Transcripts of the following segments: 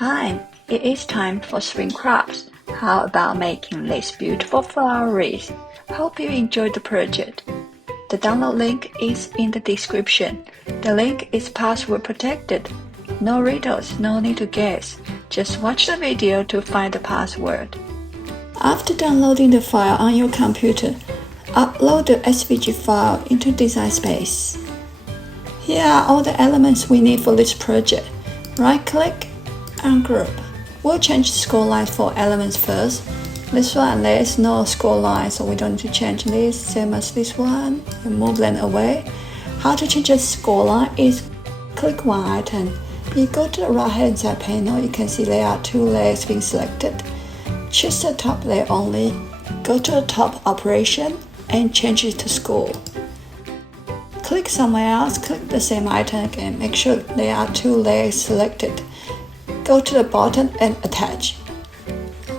Hi, it is time for spring crafts. How about making this beautiful flower wreath? Hope you enjoyed the project. The download link is in the description. The link is password protected. No riddles, no need to guess. Just watch the video to find the password. After downloading the file on your computer, upload the SVG file into Design Space. Here are all the elements we need for this project. Right-click and group. We'll change the score line for elements first. This one, there is no score line, so we don't need to change this, same as this one. And move them away. How to change the score line is click one item. You go to the right hand side panel, you can see there are two layers being selected. Choose the top layer only. Go to the top operation and change it to score. Click somewhere else, click the same item again. Make sure there are two layers selected. Go to the bottom and attach.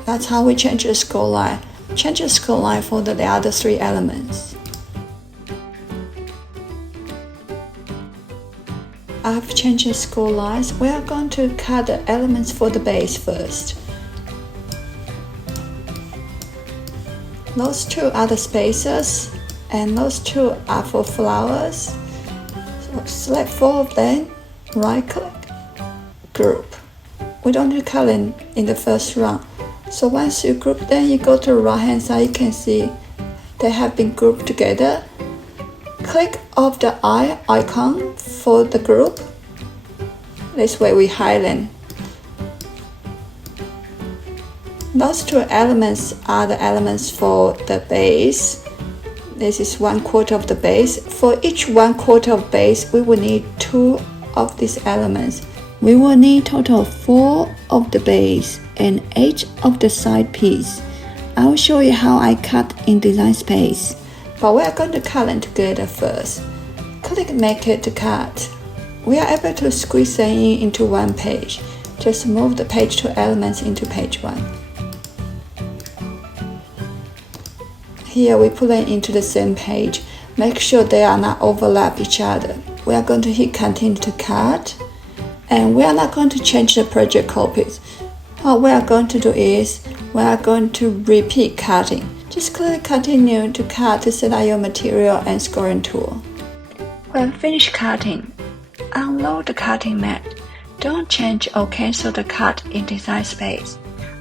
That's how we change the score line. Change the score line for the other three elements. I've changed the score lines. We are going to cut the elements for the base first. Those two are the spacers, and those two are for flowers. So select four of them, right click, group. We don't need to cut them in the first round. So once you group them, you go to the right hand side, you can see they have been grouped together. Click off the eye icon for the group. This way we hide them. Those two elements are the elements for the base. This is 1/4 of the base. For each 1/4 of base, we will need 2 of these elements. We will need total 4 of the base and 8 of the side piece. I will show you how I cut in Design Space, but we are going to cut them together first. Click Make It to Cut. We are able to squeeze them into one page. Just move the page 2 elements into page 1. Here we put them into the same page. Make sure they are not overlap each other. We are going to hit Continue to Cut. And we are not going to change the project copies. What we are going to do is, we are going to repeat cutting. Just click Continue to Cut to set up your material and scoring tool. When finished cutting, unload the cutting mat. Don't change or cancel the cut in Design Space.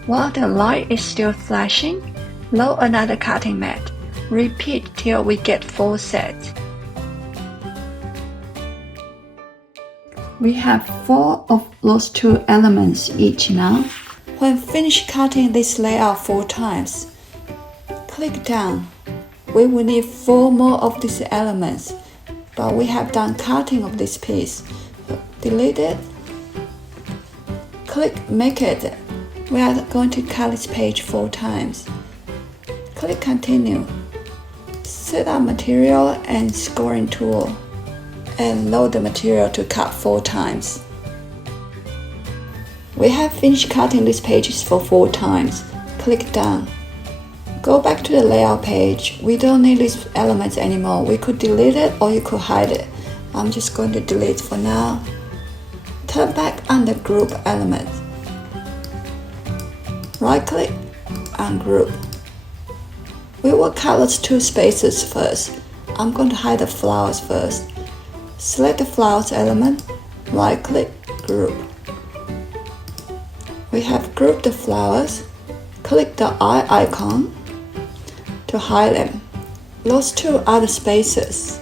While the light is still flashing, load another cutting mat. Repeat till we get 4 sets. We have 4 of those 2 elements each now. When finished cutting this layout 4 times, click down. We will need 4 more of these elements, but we have done cutting of this piece. So delete it. Click Make It. We are going to cut this page 4 times. Click Continue. Set up material and scoring tool. And load the material to cut 4 times. We have finished cutting these pages for 4 times. Click down. Go back to the layout page. We don't need these elements anymore. We could delete it or you could hide it. I'm just going to delete for now. Turn back on the group element. Right click and group. We will cut those 2 spaces first. I'm going to hide the flowers first. Select the flowers element, right click, group. We have grouped the flowers. Click the eye icon to hide them. Those 2 are the spaces.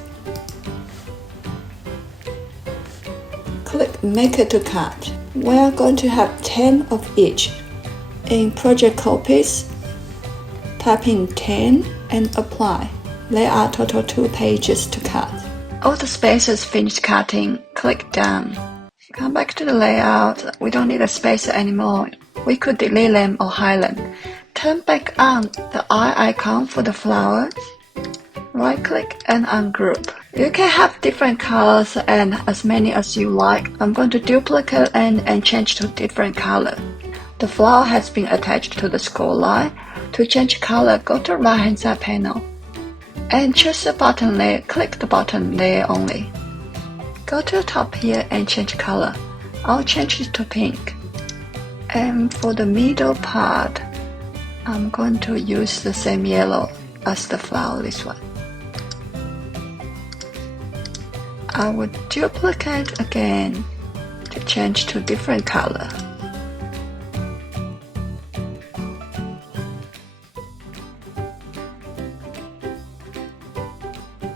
Click Make It to Cut. We are going to have 10 of each. In project copies, type in 10 and apply. There are total 2 pages to cut. All the spaces finished cutting, click down. Come back to the layout. We don't need a spacer anymore. We could delete them or hide them. Turn back on the eye icon for the flowers. Right click and ungroup. You can have different colors and as many as you like. I'm going to duplicate and change to different color. The flower has been attached to the score line. To change color, go to right hand side panel. And choose the bottom layer, click the bottom layer only. Go to the top here and change color. I'll change it to pink. And for the middle part, I'm going to use the same yellow as the flower, this one. I would duplicate again to change to different color.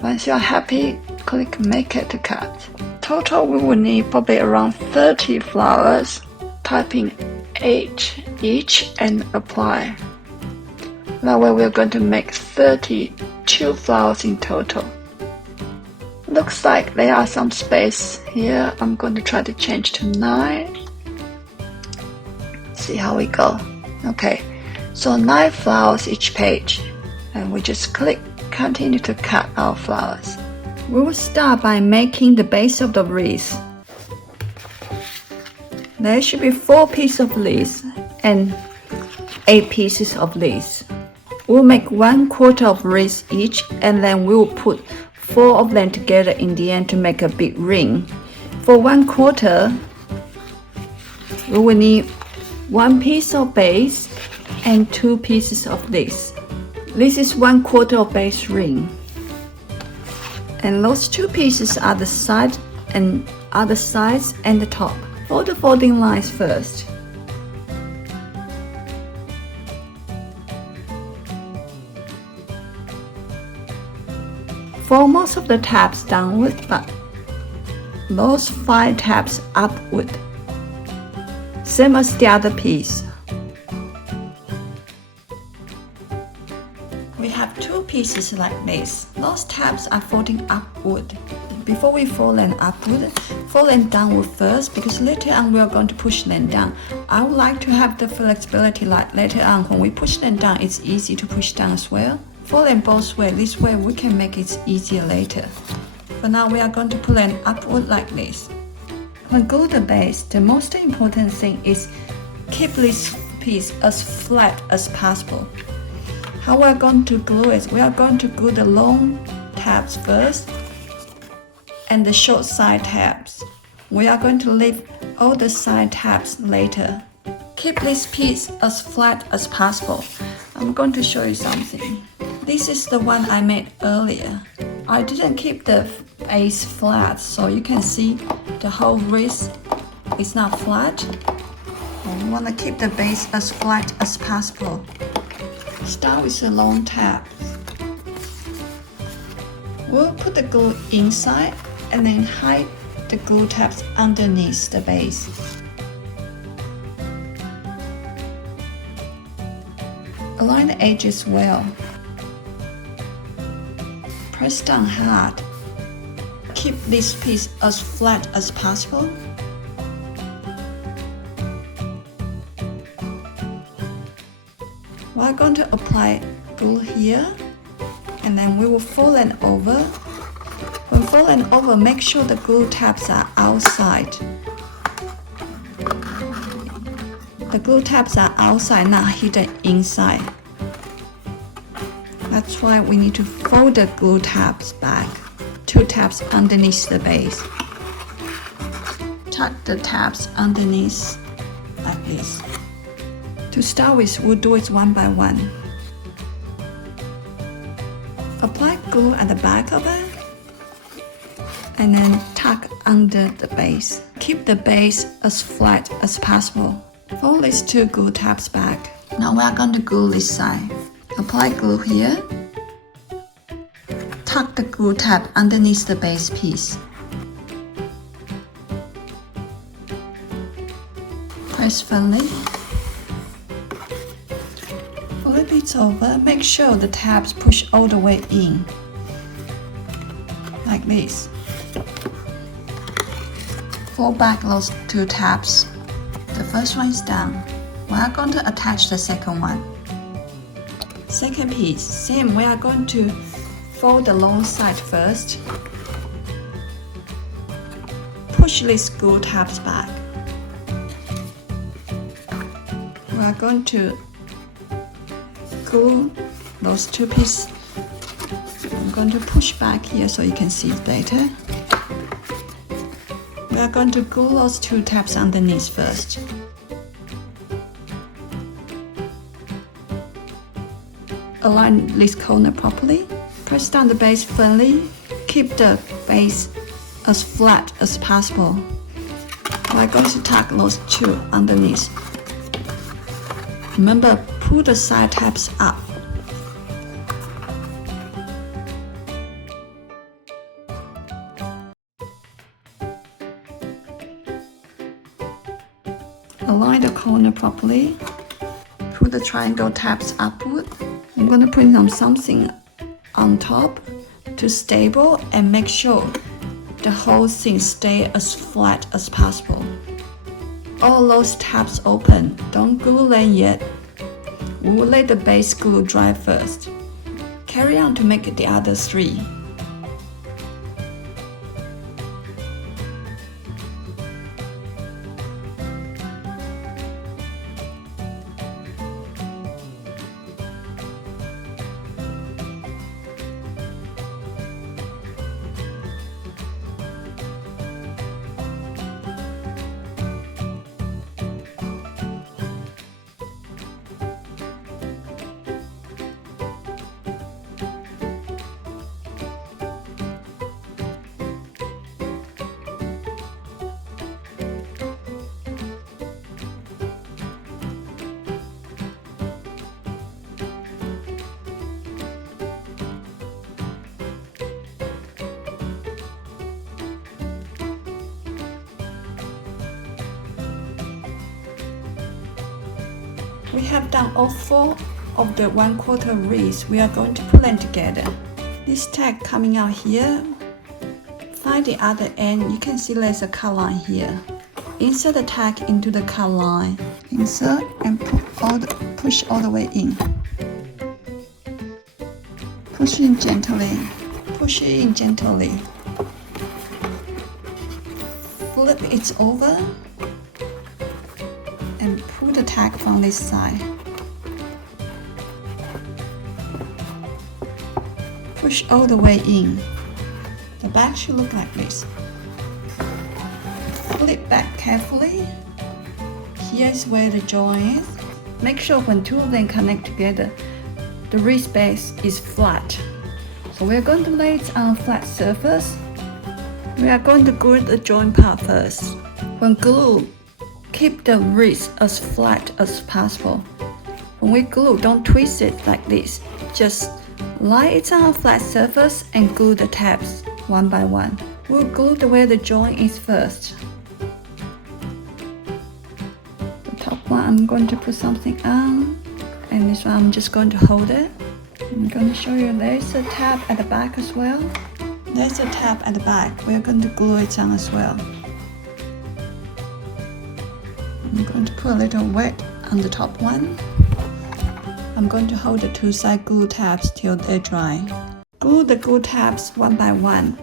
Once you're happy, click Make It to Cut. Total, we will need probably around 30 flowers. Type in 8 each and apply. That way we're going to make 32 flowers in total. Looks like there are some space here. I'm going to try to change to 9. See how we go. Okay, so 9 flowers each page. And we just click Continue to cut our flowers. We will start by making the base of the wreath. There should be 4 pieces of leaves and 8 pieces of leaves. We'll make 1/4 of wreath each, and then we will put 4 of them together in the end to make a big ring. For 1/4, we will need 1 piece of base and 2 pieces of leaves. This is 1/4 of base ring. And those 2 pieces are the side and other sides and the top. Fold the folding lines first. Fold most of the tabs downward, but those 5 tabs upward. Same as the other piece. We have 2 pieces like this. Those tabs are folding upward. Before we fold them upward, fold them downward first, because later on we are going to push them down. I would like to have the flexibility like later on when we push them down, it's easy to push down as well. Fold them both ways. This way we can make it easier later. For now we are going to pull them upward like this. When glue the base, the most important thing is keep this piece as flat as possible. How we are going to glue it, we are going to glue the long tabs first and the short side tabs. We are going to leave all the side tabs later. Keep this piece as flat as possible. I'm going to show you something. This is the one I made earlier. I didn't keep the base flat, so you can see the whole wreath is not flat. We want to keep the base as flat as possible. Start with the long tab. We'll put the glue inside and then hide the glue tabs underneath the base. Align the edges well. Press down hard. Keep this piece as flat as possible. We're going to apply glue here, and then we will fold it over. When folding over, make sure the glue tabs are outside. The glue tabs are outside, not hidden inside. That's why we need to fold the glue tabs back. 2 tabs underneath the base. Tuck the tabs underneath like this. To start with, we'll do it one by one. Apply glue at the back of it, and then tuck under the base. Keep the base as flat as possible. Fold these 2 glue tabs back. Now we are going to glue this side. Apply glue here. Tuck the glue tab underneath the base piece. Press firmly. Flip it over. Make sure the tabs push all the way in. Like this. Fold back those 2 tabs. The first one is done. We are going to attach the second one. Second piece, same, we are going to fold the long side first. Push these glue tabs back. We are going to glue those 2 pieces. I'm going to push back here so you can see it better. We are going to glue those 2 tabs underneath first. Align this corner properly. Press down the base firmly. Keep the base as flat as possible. We're going to tack those two underneath. Remember, pull the side tabs up. Align the corner properly. Pull the triangle tabs upward. I'm going to put something on top to stable and make sure the whole thing stay as flat as possible. All those tabs open, don't glue them yet. We'll let the base glue dry first. Carry on to make the other three. We have done all four of the 1/4 wreaths. We are going to put them together. This tag coming out here, find the other end. You can see there's a cut line here. Insert the tag into the cut line. Insert and push all the way in. Push in gently. Push it in gently. Flip it over and pull the tag from this side. Push all the way in. The back should look like this. Flip back carefully. Here's where the join is. Make sure when two of them connect together, the wreath base is flat. So we're going to lay it on a flat surface. We are going to glue the joint part first. When glue, keep the wreath as flat as possible. When we glue, don't twist it like this. Just lie it on a flat surface and glue the tabs one by one. We'll glue the way the joint is first. The top one I'm going to put something on, and this one I'm just going to hold it. I'm going to show you there's a tab at the back as well. There's a tab at the back. We're going to glue it on as well. I'm going to put a little wet on the top one. I'm going to hold the two side glue tabs till they're dry. Glue the glue tabs one by one.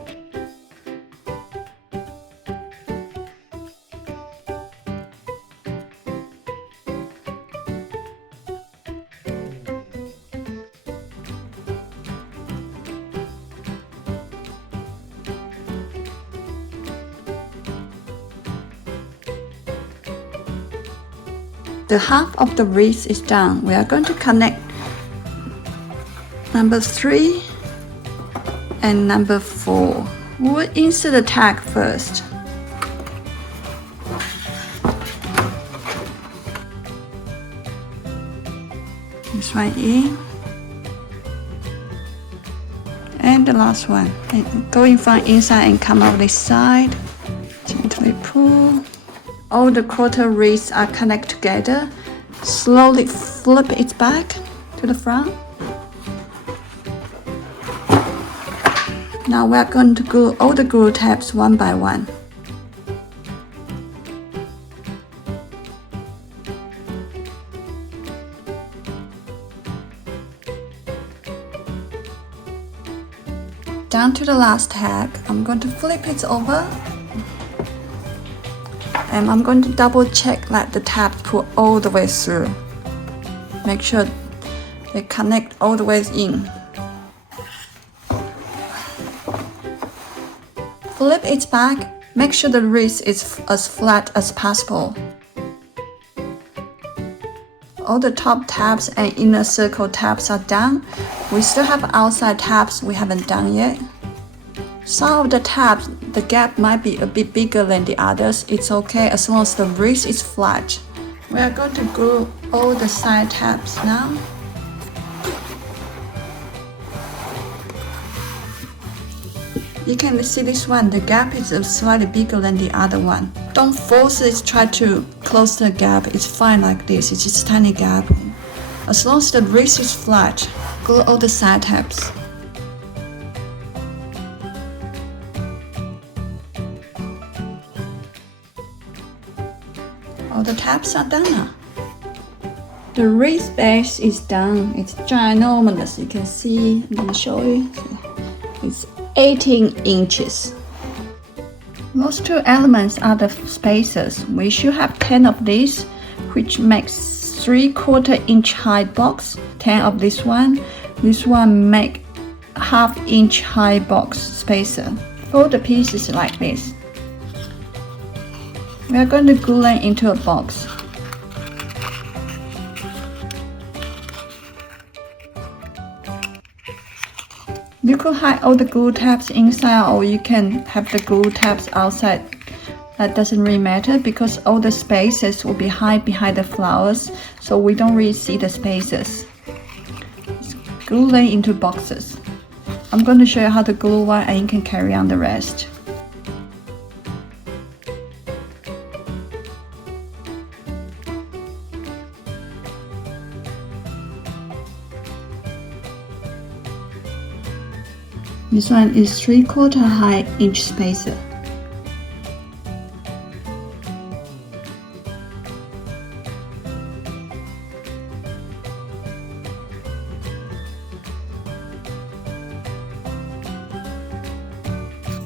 The half of the wreath is done. We are going to connect number 3 and number 4. We'll insert the tag first. This one in. And the last one. Going from inside and come out this side. Gently pull. All the quarter wreaths are connected together. Slowly flip it back to the front. Now we're going to glue all the glue tabs one by one. Down to the last tag, I'm going to flip it over. And I'm going to double check that the tabs pull all the way through. Make sure they connect all the way in. Flip it back, make sure the wreath is as flat as possible. all the top tabs and inner circle tabs are done. We still have outside tabs we haven't done yet. Some of the tabs, the gap might be a bit bigger than the others. It's okay as long as the wreath is flat. We are going to glue all the side tabs now. You can see this one, the gap is slightly bigger than the other one. Don't force it, try to close the gap. It's fine like this, it's just a tiny gap. As long as the wreath is flat, glue all the side tabs. All the tabs are done now. The wreath base is done. It's ginormous. You can see, I'm gonna show you. It's 18 inches. Those two elements are the spacers. We should have 10 of these, which makes 3/4 inch high box. 10 of this one. This one make 1/2 inch high box spacer. Fold the pieces like this. We are going to glue them into a box. You could hide all the glue tabs inside, or you can have the glue tabs outside. That doesn't really matter because all the spaces will be hide behind the flowers, so we don't really see the spaces. Just glue them into boxes. I'm going to show you how to glue one and you can carry on the rest. This one is 3/4 high inch spacer.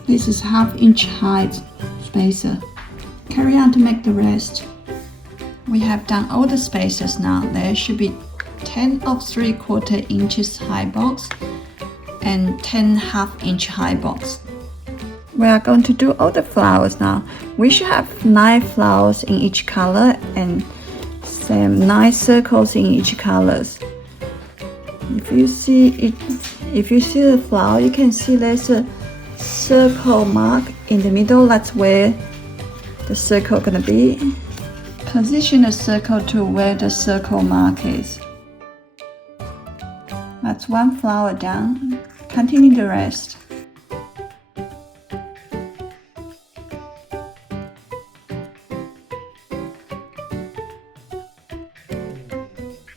This is 1/2 inch high spacer. Carry on to make the rest. We have done all the spacers now. There should be 10 of 3/4 inches high box and 10 1/2 inch high box. We are going to do all the flowers now. We should have 9 flowers in each color and 9 circles in each colors. If you see the flower, you can see there's a circle mark in the middle. That's where the circle gonna be. Position the circle to where the circle mark is. That's one flower down. Continue the rest.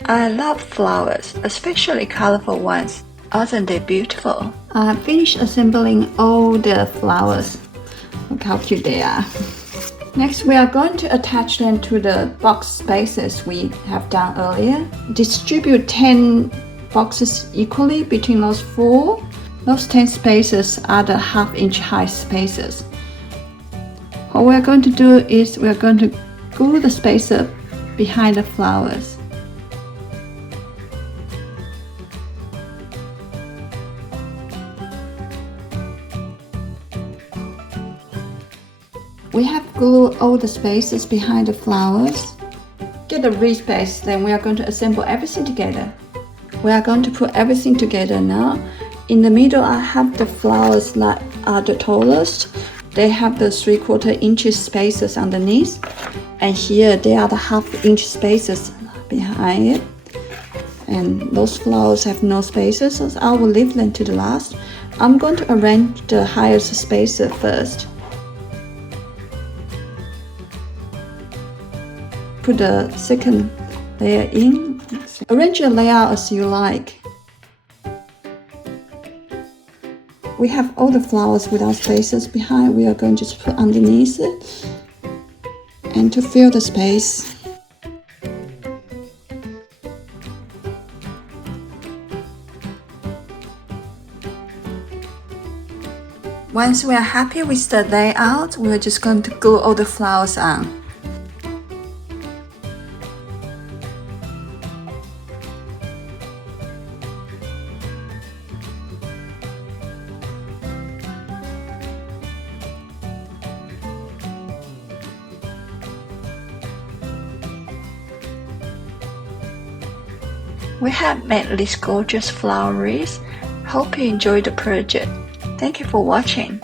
I love flowers, especially colorful ones. Aren't they beautiful? I finished assembling all the flowers. Look how cute they are. Next, we are going to attach them to the box spaces we have done earlier. Distribute 10 boxes equally between those 4. Those 10 spaces are the 1/2 inch high spaces. What we're going to do is we're going to glue the spacer behind the flowers. We have glued all the spaces behind the flowers. Get the wreath base, then we are going to assemble everything together. We are going to put everything together now. In the middle, I have the flowers that are the tallest. They have the 3/4 inches spaces underneath. And here, they are the 1/2 inch spaces behind it. And those flowers have no spaces, so I will leave them to the last. I'm going to arrange the highest spacer first. Put the second layer in. Arrange your layout as you like. We have all the flowers without spaces behind. We are going to just put underneath it and to fill the space. Once we are happy with the layout, we're just going to glue all the flowers on. We have made this gorgeous flower wreath. Hope you enjoyed the project. Thank you for watching.